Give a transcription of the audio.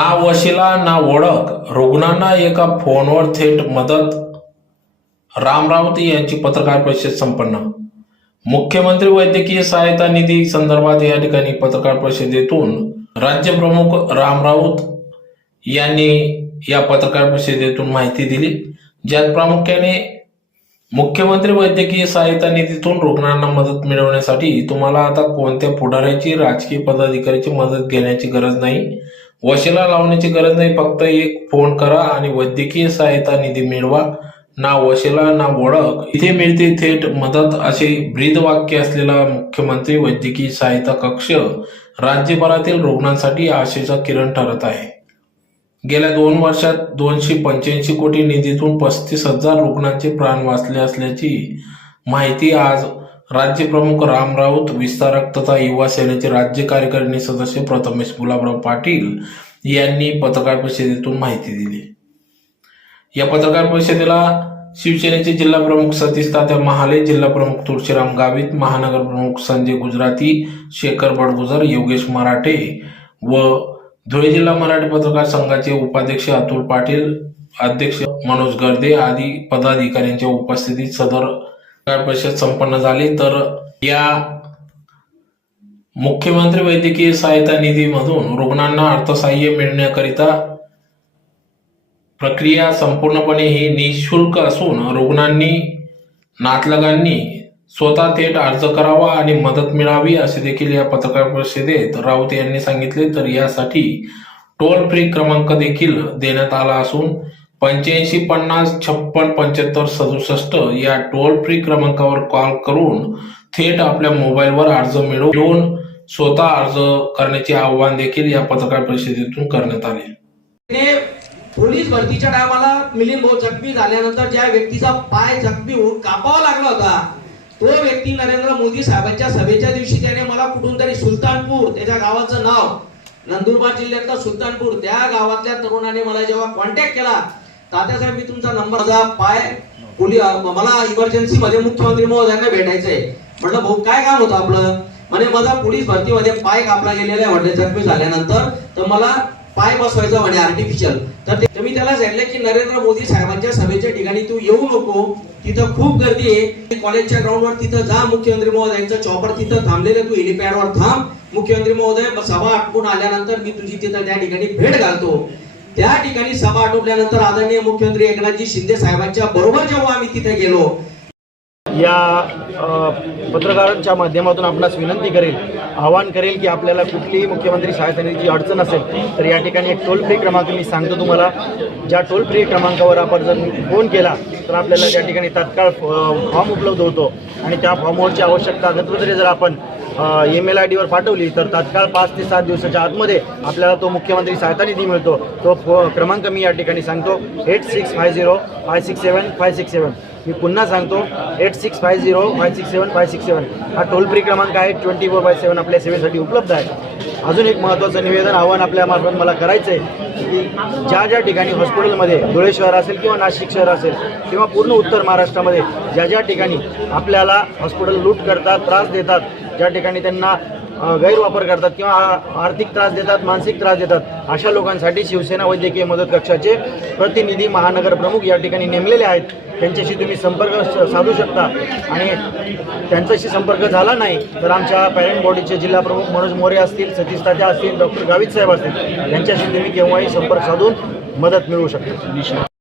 ना वशिला ना ओळख. रुग्णांना एका फोनवर थेट मदत. राम राऊत यांची पत्रकार परिषद संपन्न. मुख्यमंत्री वैद्यकीय सहायता निधी संदर्भात या ठिकाणी पत्रकार परिषदेतून राज्यप्रमुख राम राऊत यांनी या पत्रकार परिषदेतून माहिती दिली. ज्यात प्रामुख्याने मुख्यमंत्री वैद्यकीय सहायता निधीतून रुग्णांना मदत मिळवण्यासाठी तुम्हाला आता कोणत्या पुढाऱ्याची राजकीय पदाधिकाऱ्याची मदत घेण्याची गरज नाही. वशिला लावण्याची गरज नाही फक्त एक फोन करा आणि वैद्यकीय सहायता निधी मिळवा. ना वशिला ना ओळख इथे मिळते थेट मदत असे ब्रीद वाक्य असलेला मुख्यमंत्री वैद्यकीय सहायता कक्ष राज्यभरातील रुग्णांसाठी आशेचा किरण ठरत आहे. गेल्या दोन वर्षात दोनशे पंच्याऐंशी कोटी निधीतून पस्तीस हजार रुग्णांचे प्राण वाचले असल्याची माहिती आज राज्यप्रमुख राम राऊत विस्तारक तथा युवा सेनेचे राज्य कार्यकारिणी सदस्य प्रथमेश गुलाबराव पाटील यांनी पत्रकार परिषदेतून माहिती दिली. या पत्रकार परिषदेला शिवसेनेचे जिल्हा प्रमुख सतीश तात्या महाले जिल्हा प्रमुख तुळशीराम गावित महानगर प्रमुख संजय गुजराती शेखर बडगुजर योगेश मराठे व धुळे जिल्हा मराठी पत्रकार संघाचे उपाध्यक्ष अतुल पाटील अध्यक्ष मनोज गर्दे आदी पदाधिकाऱ्यांच्या उपस्थितीत सदर पत्रकार परिषद संपन्न झाली तर या मुख्यमंत्री वैद्यकीय सहायता निधीमधून रुग्णांना अर्थसहाय्य मिळण्याकरिता प्रक्रिया संपूर्णपणे ही निशुल्क असून रुग्णांनी नातलगांनी स्वतः थेट अर्ज करावा आणि मदत मिळावी असे देखील या पत्रकार परिषदेत राऊत यांनी सांगितले. तर यासाठी टोल फ्री क्रमांक देखील देण्यात आला असून पंच्याऐंशी पन्नास छप्पन पंच्याहत्तर सदुसष्ट या टोल फ्री क्रमांकावर कॉल करून थेट आपल्या मोबाईलवर अर्ज मिळवून स्वतः अर्ज करण्याचे आवाहन देखील या पत्रकार परिषदेतून करण्यात आले. पोलीस भरतीच्या टायमाला मिलिंद भाऊ जखमी झाल्यानंतर ज्या व्यक्तीचा पाय जखमी होऊन कापावा लागला होता तो व्यक्ती नरेंद्र मोदी साहेबांच्या सभेच्या दिवशी त्याने मला कुठून तरी सुलतानपूर त्याच्या गावाचं नाव नंदुरबार जिल्ह्यातलं सुलतानपूर त्या गावातल्या तरुणाने मला जेव्हा कॉन्टॅक्ट केला तात्यासाहेब मी तुमचा नंबर माझा पाय पोली मला इमर्जन्सी मध्ये मुख्यमंत्री महोदयांना भेटायचंय. म्हटलं भाऊ काय काम होतं आपलं? म्हणे माझा पोलीस भरतीमध्ये पाय कापला गेलेला आहे. जखमी झाल्यानंतर तर मला पाय बसवायचा म्हणे आर्टिफिशियल तर ते मी त्याला सांगितलं की नरेंद्र मोदी साहेबांच्या सभेच्या ठिकाणी तू येऊ नको. तिथं खूप गर्दी आहे. कॉलेजच्या ग्राउंडवर तिथं जा मुख्यमंत्री महोदयांचं चॉपर तिथं थांबलेलं तू हेलिपॅडवर थांब. मुख्यमंत्री महोदय सभा आटपून आल्यानंतर मी तुझी तिथं त्या ठिकाणी भेट घालतो. त्या ठिकाणी सभा आटोपल्यानंतर आदरणीय मुख्यमंत्री एकनाथजी शिंदे साहेबांच्या बरोबर जेव्हा आम्ही तिथे गेलो या पत्रकारांच्या माध्यमातून आपणास विनंती करेल आवाहन करेल की आपल्याला कुठलीही मुख्यमंत्री सहायता निधीची अडचण असेल तर या ठिकाणी एक टोल फ्री क्रमांक मी सांगतो तुम्हाला. ज्या टोल फ्री क्रमांकावर आपण जर फोन केला तर आपल्याला त्या ठिकाणी तात्काळ फॉर्म उपलब्ध होतो. आणि त्या फॉर्मवरची आवश्यक कागदपत्रे जर आपण ईमेल आय डीवर पाठवली तर तात्काळ पाच ते सात दिवसाच्या आतमध्ये आपल्याला तो मुख्यमंत्री सहायता निधी मिळतो. तो फो क्रमांक मी या ठिकाणी सांगतो. Eight six five zero five six seven five six seven मी पुन्हा सांगतो eight six five zero five six seven five six seven हा टोल फ्री क्रमांक आहे ट्वेंटी फोर बाय सेवन आपल्या सेवेसाठी उपलब्ध आहे. अजून एक महत्त्वाचं निवेदन आव्हान आपल्यामार्फत मला करायचं आहे की ज्या ज्या ठिकाणी हॉस्पिटलमध्ये धुळे शहर असेल किंवा नाशिक शहर असेल किंवा पूर्ण उत्तर महाराष्ट्रामध्ये ज्या ज्या ठिकाणी आपल्याला हॉस्पिटल लूट करतात त्रास देतात ज्या ठिकाणी त्यांना गैरवापर करतात किंवा आ- आर्थिक त्रास देतात मानसिक त्रास देतात अशा लोकांसाठी शिवसेना वैद्यकीय मदत कक्षाचे प्रतिनिधी महानगर प्रमुख या ठिकाणी नेमलेले आहेत. त्यांच्याशी तुम्ही संपर्क साधू शकता. आणि त्यांच्याशी संपर्क झाला नाही तर आमच्या पॅरेंट बॉडीचे जिल्हा प्रमुख मनोज मोरे असतील सतीश तात्या असतील डॉक्टर गावित साहेब असतील यांच्याशी तुम्ही केव्हाही संपर्क साधून मदत मिळवू शकता.